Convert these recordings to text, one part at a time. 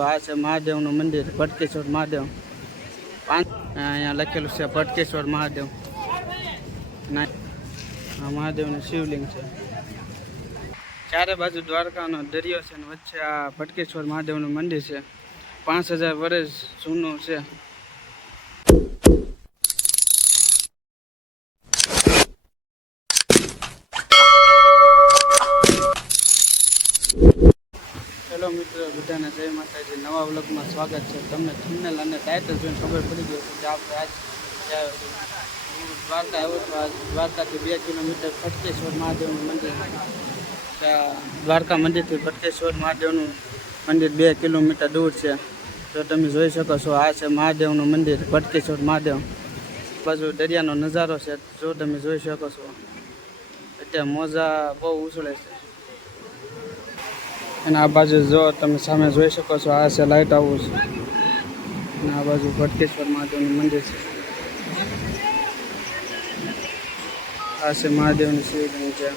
આ છે મહાદેવનું મંદિર, ભટકેશ્વર મહાદેવ. અહીંયા લખેલું છે ભટકેશ્વર મહાદેવ. આ મહાદેવનું શિવલિંગ છે. ચારે બાજુ દ્વારકાનો દરિયો છે, વચ્ચે આ ભટકેશ્વર મહાદેવનું મંદિર છે. 5000 વર્ષ જૂનું છે. હેલો મિત્રો, બધાને જય માતાજી. નવા વ્લોગમાં સ્વાગત છે. તમને થંબનેલ અને ટાઇટલ જોઈને ખબર પડી ગઈ છે કે આપણે આજ દ્વારકા આવ્યો તો દ્વારકાથી 2 કિલોમીટર ભટકેશ્વર મહાદેવનું મંદિર. દ્વારકા મંદિરથી ભટકેશ્વર મહાદેવનું મંદિર 2 કિલોમીટર દૂર છે. તો તમે જોઈ શકો છો, આ છે મહાદેવનું મંદિર, ભટકેશ્વર મહાદેવ. બાજુ દરિયાનો નજારો છે, જો તમે જોઈ શકો છો. અત્યારે મોજા બહુ ઉછળે છે. અને આ બાજુ જો તમે સામે જોઈ શકો છો, આ છે લાઇટ હાઉસ. અને આ બાજુ ભટકેશ્વર મહાદેવનું મંદિર છે. આ છે મહાદેવની શિવલિંગ છે.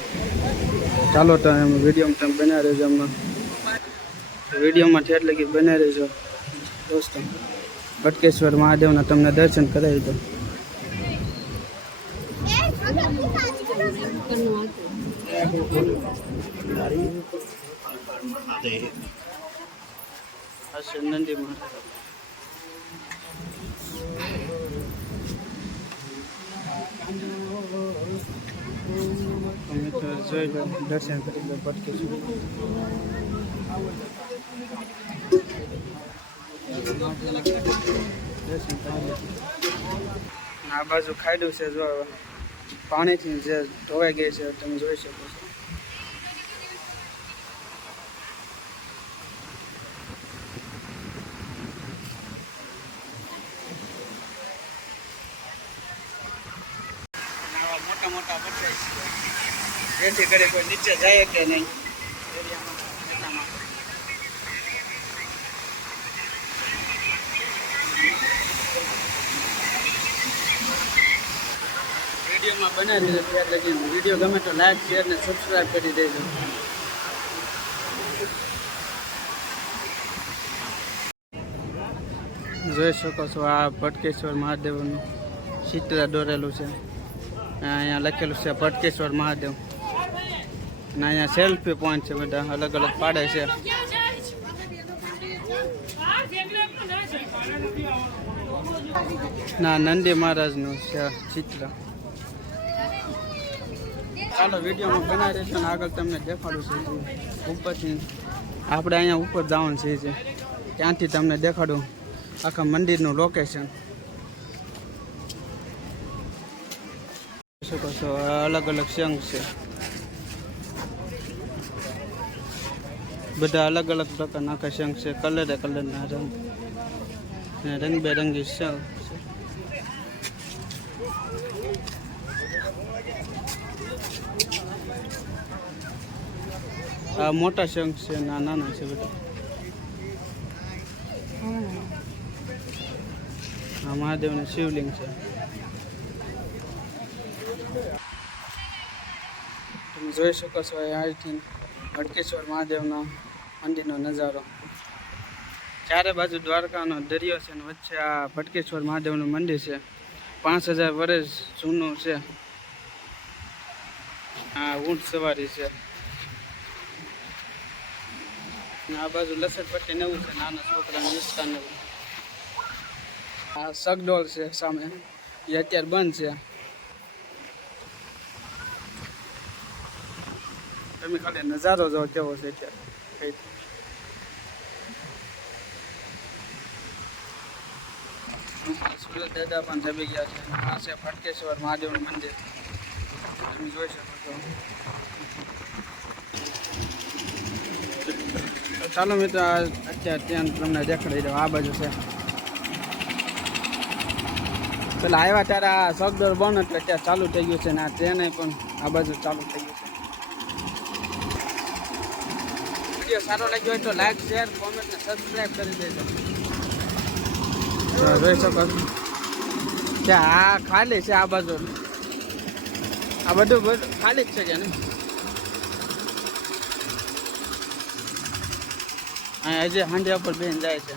ચાલો તો એમ વિડીયોમાં તમે બન્યા રહેજો. હમણાં વિડીયોમાં ઠેર લગી બન્યા રહેજો દોસ્તો. ભટકેશ્વર મહાદેવના તમને દર્શન કરાવી દો. નંદી મિત્રો જોઈ લો, દર્શન કરી લો ભટકેશ્વર. આ બાજુ ખાડું છે, જો પાણીથી જે ધોવાઈ ગઈ છે, તમે જોઈ શકો છો. મોટા પથ્થર છે, જેથી કરી કોઈ નીચે જાય કે નહીં. વિડીયોમાં બનાવી દેજો ત્યાર લગી. વિડીયો ગમે તો લાઈક, શેર ને સબસ્ક્રાઈબ કરી દેજો. જોઈ શકો છો, આ ભટકેશ્વર મહાદેવનું ચિત્ર દોરેલું છે. અહીંયા લખેલું છે ભટકેશ્વર મહાદેવ. અને અહીંયા સેલ્ફી પોઈન્ટ છે, બધા અલગ અલગ પાડે છે. ના નંદી મહારાજનું છે ચિત્ર. ચાલો વિડીયોમાં બનાવી રહેજો ને આગળ તમને દેખાડું છે. ઉપરથી આપણે અહીંયા ઉપર જવાનું છે, ત્યાંથી તમને દેખાડું આખા મંદિરનું લોકેશન. શકો છો, અલગ અલગ શંખ છે, બધા અલગ અલગ પ્રકારના આખા શંખ છે. કલરના રંગ ને રંગબેરંગી શંખ છે. આ મોટા શંખ છે, નાના છે બધા. આ મહાદેવનું શિવલિંગ છે. તમે જોઈ શકો છો અહીંથી ભટકેશ્વર મહાદેવના મંદિરનો નજારો. ચારે બાજુ દ્વારકાનો દરિયો છે, અને વચ્ચે આ ભટકેશ્વર મહાદેવનું મંદિર છે. 5000 વર્ષ જૂનું છે. આ ઊંટ સવારી છે. આ બાજુ લસણપટ્ટી નવું છે, નાના છોકરાનું વિસ્તાર નવું. આ સગડોળ છે સામે, એ અત્યારે બંધ છે. તમે ખાલી નજારો જો કેવો છે અત્યારે. સુરત દાદા પણ જમી ગયા છે. આ છે ભટકેશ્વર મહાદેવનું મંદિર, તમે જોઈ શકો છો. ચાલો મિત્રો, અત્યારે ત્યાં તમને દેખાડી દઉં. આ બાજુ છે, પેલા આવ્યા ત્યારે આ સગડોળ બંધ એટલે અત્યારે ચાલુ થઈ ગયું છે. ને આ ટ્રેન પણ આ બાજુ ચાલુ થઈ ગયું છે. વિડીયો સારો લાગ્યો હોય તો લાઈક, શેર, કોમેન્ટ ને સબસ્ક્રાઈબ કરી દેજો. જોઈ શકો છો, આ ખાલી છે. આ બાજુ આ બધું ખાલી જ છે કે નહીં. અહીંયા હજી હાંડિયા પર બેન જાય છે.